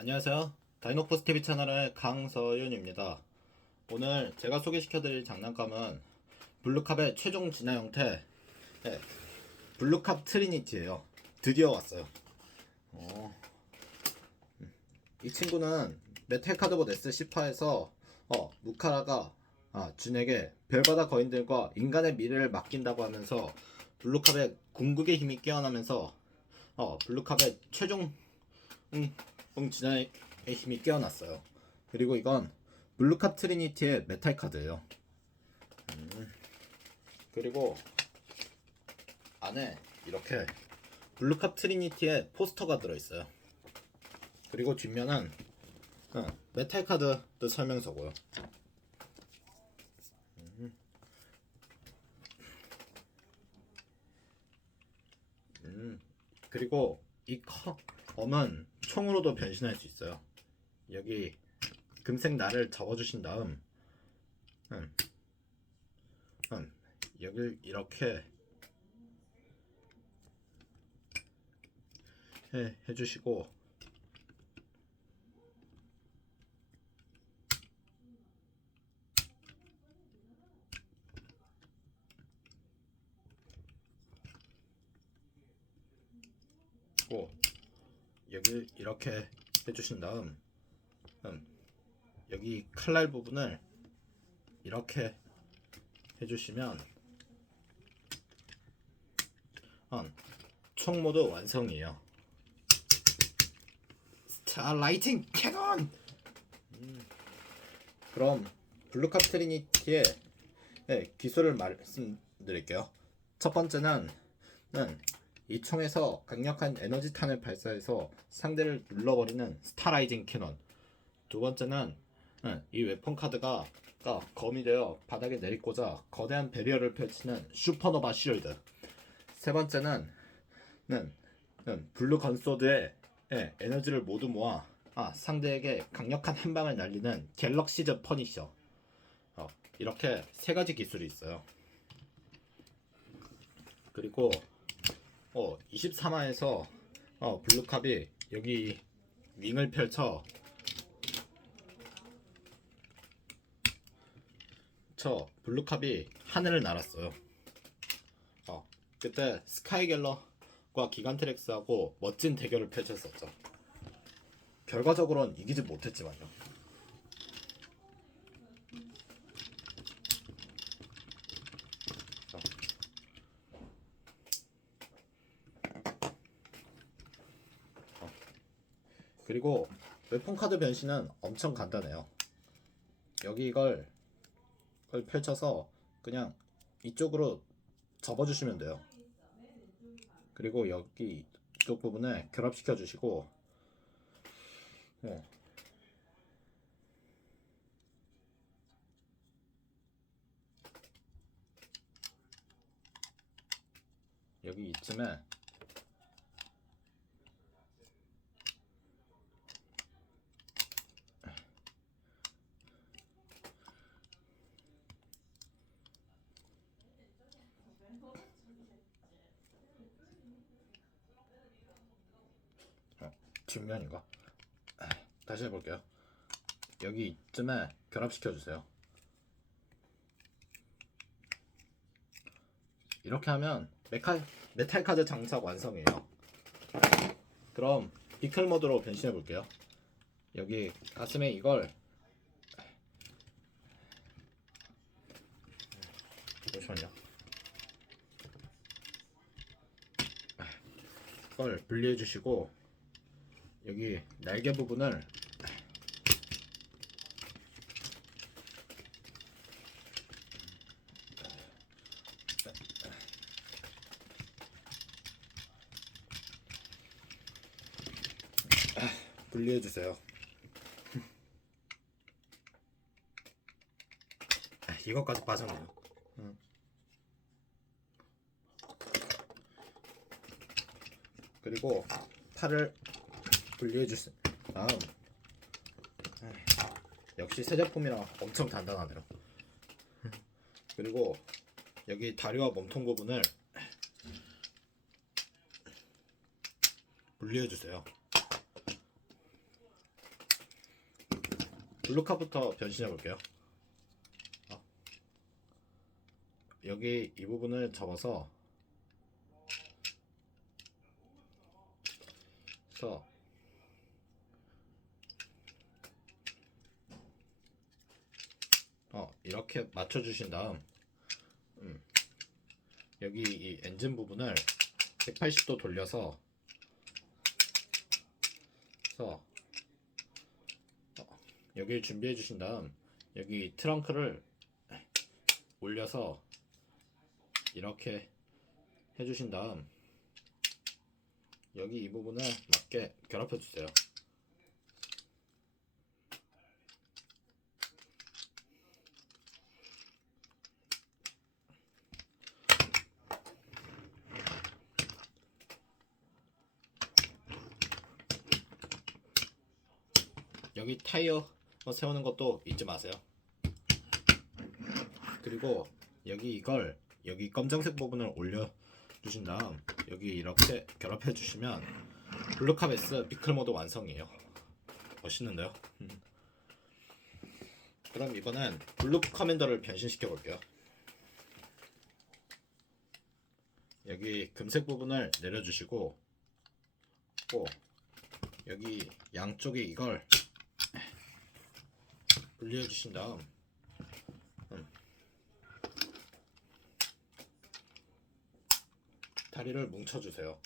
안녕하세요. 다이노포스 TV 채널의 강서윤입니다. 오늘 제가 소개시켜드릴 장난감은 블루캅의 최종 진화 형태 네, 블루캅 트리니티예요. 드디어 왔어요. 어, 음, 이 친구는 메탈 카드봇 S10화에서 어, 무카라가 아, 준에게 별바다 거인들과 인간의 미래를 맡긴다고 하면서 블루캅의 궁극의 힘이 깨어나면서 어, 블루캅의 최종 음, 음, 진화의 힘이 깨어났어요. 그리고 이건 블루캅 트리니티의 메탈 카드예요. 음, 그리고 안에 이렇게 블루캅 트리니티의 포스터가 들어있어요. 그리고 뒷면은 어, 메탈 카드 설명서고요. 음. 음, 그리고 이 커, 검은 총으로도 변신할 수 있어요. 여기 금색 날을 접어주신 다음, 음, 음, 여길 이렇게 해, 해주시고, 고 여기 이렇게 해주신 다음 음, 여기 칼날 부분을 이렇게 해주시면 음, 총 모두 완성이에요. 스타라이팅 캐논! 음, 그럼 블루캅 트리니티의 네, 기술을 말씀드릴게요. 첫 번째는 는 이 총에서 강력한 에너지 탄을 발사해서 상대를 눌러버리는 스타라이징 캐논. 두 번째는 응, 이 웨폰 카드가 가 검이 되어 바닥에 내리꽂아 거대한 배리어를 펼치는 슈퍼노바 쉴드. 세 번째는 블루 건소드의 예, 에너지를 모두 모아 아, 상대에게 강력한 한 방을 날리는 갤럭시즈 퍼니셔. 어, 이렇게 세 가지 기술이 있어요. 그리고 어 23화에서 어 블루캅이 여기 윙을 펼쳐 저 블루캅이 하늘을 날았어요. 어 그때 스카이갤러과 기간트렉스하고 멋진 대결을 펼쳤었죠. 결과적으로는 이기지 못했지만요. 그리고 웨폰 카드 변신은 엄청 간단해요. 여기 이걸 그걸 펼쳐서 그냥 이쪽으로 접어주시면 돼요. 그리고 여기 이쪽 부분에 결합시켜 주시고 네. 여기 이쯤에 뒷면인가? 아, 다시 해볼게요. 여기 이쯤에 결합시켜 주세요. 이렇게 하면 메칼, 메탈 카드 장착 완성이에요. 그럼 비클 모드로 변신해 볼게요. 여기 가슴에 이걸 잠시만요. 이걸 분리해 주시고 여기 날개 부분을 분리해 주세요. 아, 이것까지 빠졌네요. 음. 그리고 팔을 분리해 주세요. 다음 역시 새 제품이라 엄청 단단하네요. 그리고 여기 다리와 몸통 부분을 분리해 주세요. 블루카부터 변신해 볼게요. 어. 여기 이 부분을 접어서 서 어, 이렇게 맞춰 주신 다음 음, 여기 이 엔진 부분을 180도 돌려서 서 어, 여기 준비해 주신 다음 여기 트렁크를 올려서 이렇게 해 주신 다음 여기 이 부분을 맞게 결합해 주세요. 여기 타이어 세우는 것도 잊지 마세요. 그리고 여기 이걸 여기 검정색 부분을 올려 주신 다음 여기 이렇게 결합해 주시면 블루카베스 비클 모드 완성이에요. 멋있는데요? 음. 그럼 이번엔 블루 커맨더를 변신시켜 볼게요. 여기 금색 부분을 내려주시고 또 여기 양쪽에 이걸 분리해 주신 다음 음. 다리를 뭉쳐 주세요.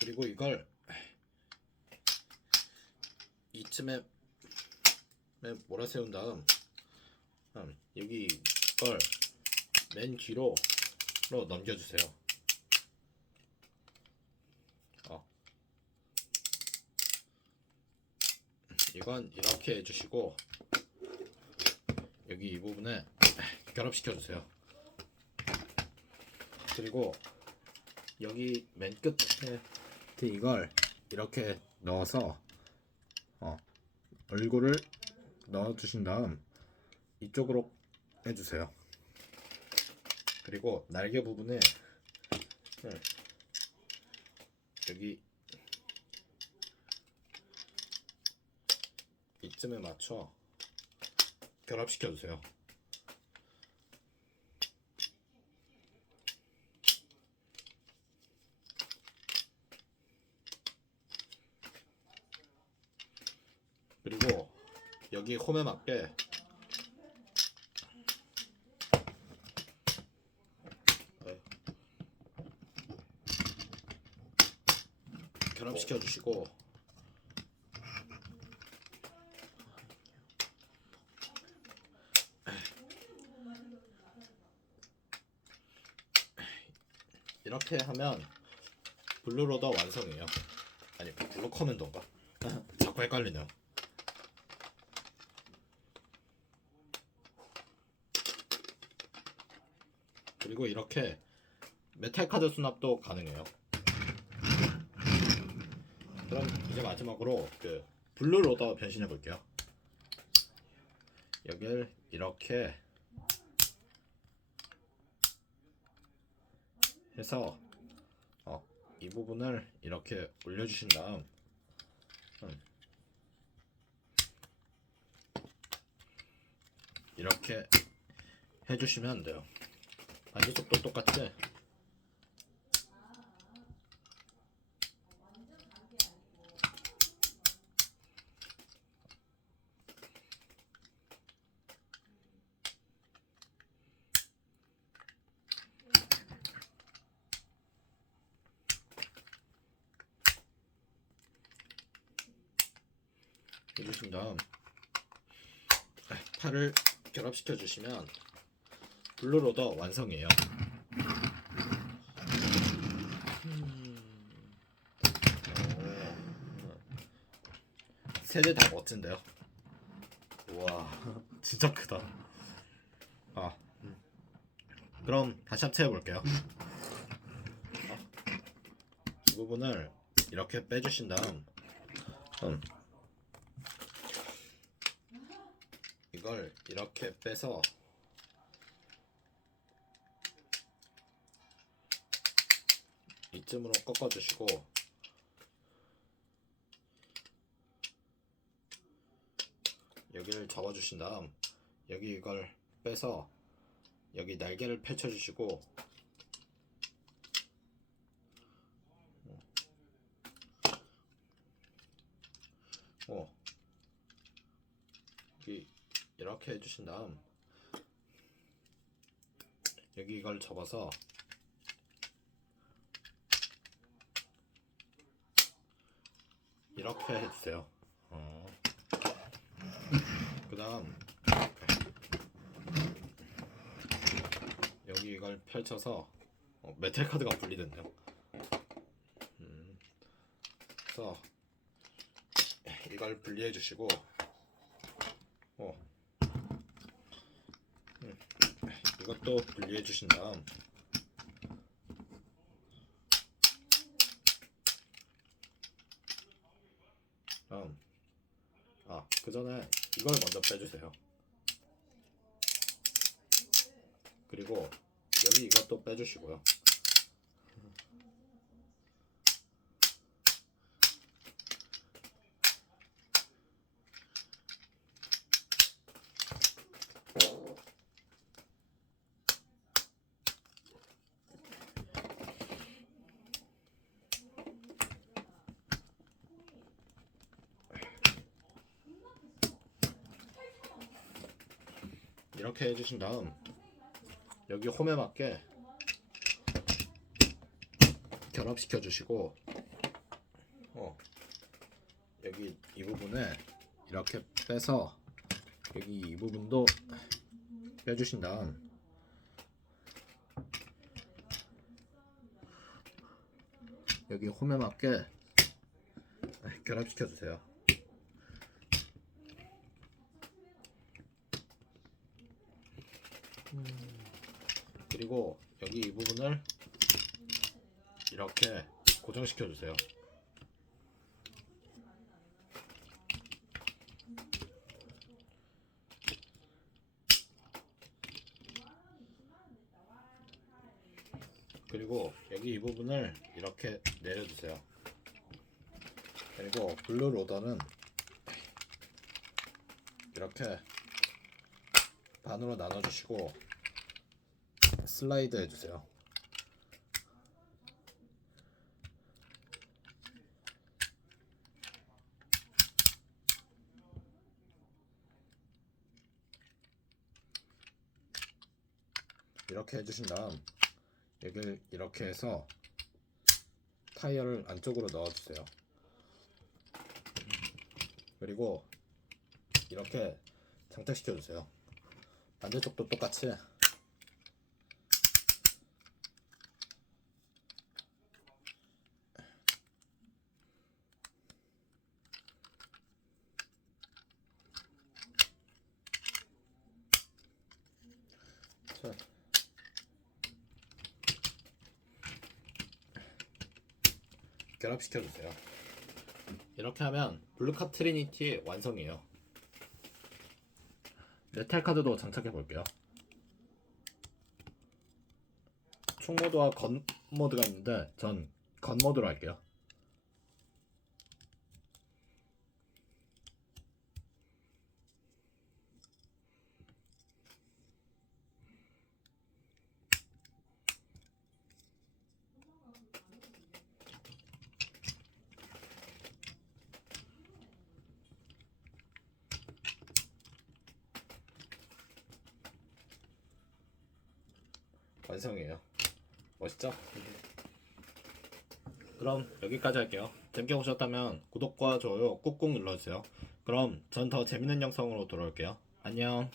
그리고 이걸 이쯤에 몰아 세운 다음 음, 여기 이걸 맨 뒤로 로 넘겨주세요. 어. 이건 이렇게 해주시고 여기 이 부분에 결합시켜 주세요. 그리고 여기 맨 끝에 이걸 이렇게 넣어서 어, 얼굴을 넣어 주신 다음 이쪽으로 해주세요. 그리고 날개 부분에 네, 여기 이쯤에 맞춰 결합시켜 주세요. 그리고 여기 홈에 맞게 결합시켜 주시고 이렇게 하면 블루로더 완성이에요. 아니 블루 커맨더인가? 자꾸 헷갈리네요. 그리고 이렇게 메탈 카드 수납도 가능해요. 그럼 이제 마지막으로 그 블루 로더 변신해 볼게요. 여기를 이렇게 해서 어, 이 부분을 이렇게 올려주신 다음 음, 이렇게 해주시면 안 돼요. 반대쪽도 똑같이 해주신 다음 팔을 결합시켜 주시면 블루로더 완성이에요. 세대 다 멋진데요. 우와 진짜 크다. 아 음. 그럼 다시 합체해 볼게요. 어, 이 부분을 이렇게 빼주신 다음 음. 이걸 이렇게 빼서 이쯤으로 꺾어주시고 여기를 접어주신 다음 여기 이걸 빼서 여기 날개를 펼쳐주시고 어. 어. 여기 이렇게 해주신 다음 여기 이걸 접어서 이렇게 해주세요. 어. 그 다음 여기 이걸 펼쳐서 어, 메탈 카드가 분리됐네요. 음. 그래서 이걸 분리해 주시고 어. 음. 이것도 분리해 주신 다음 다음 아, 그 전에 이걸 먼저 빼주세요. 그리고 여기 이것도 빼주시고요. 이렇게 해주신 다음 여기 홈에 맞게 결합시켜 주시고 어 여기 이 부분에 이렇게 빼서 여기 이 부분도 빼주신 다음 여기 홈에 맞게 결합시켜 주세요. 그리고 여기 이 부분을 이렇게 고정시켜 주세요. 그리고 여기 이 부분을 이렇게 내려주세요. 그리고 블루 로더는 이렇게 반으로 나눠주시고 슬라이드 해주세요. 이렇게 해주신 다음 여기를 이렇게 해서 타이어를 안쪽으로 넣어주세요. 그리고 이렇게 장착시켜 주세요. 반대쪽도 똑같이 자. 결합시켜 주세요. 이렇게 하면 블루카 트리니티 완성이에요. 메탈 카드도 장착해 볼게요. 총 모드와 건 모드가 있는데 전 건 모드로 할게요. 완성이에요. 멋있죠? 그럼 여기까지 할게요. 재밌게 보셨다면 구독과 좋아요 꾹꾹 눌러주세요. 그럼 전 더 재밌는 영상으로 돌아올게요. 안녕.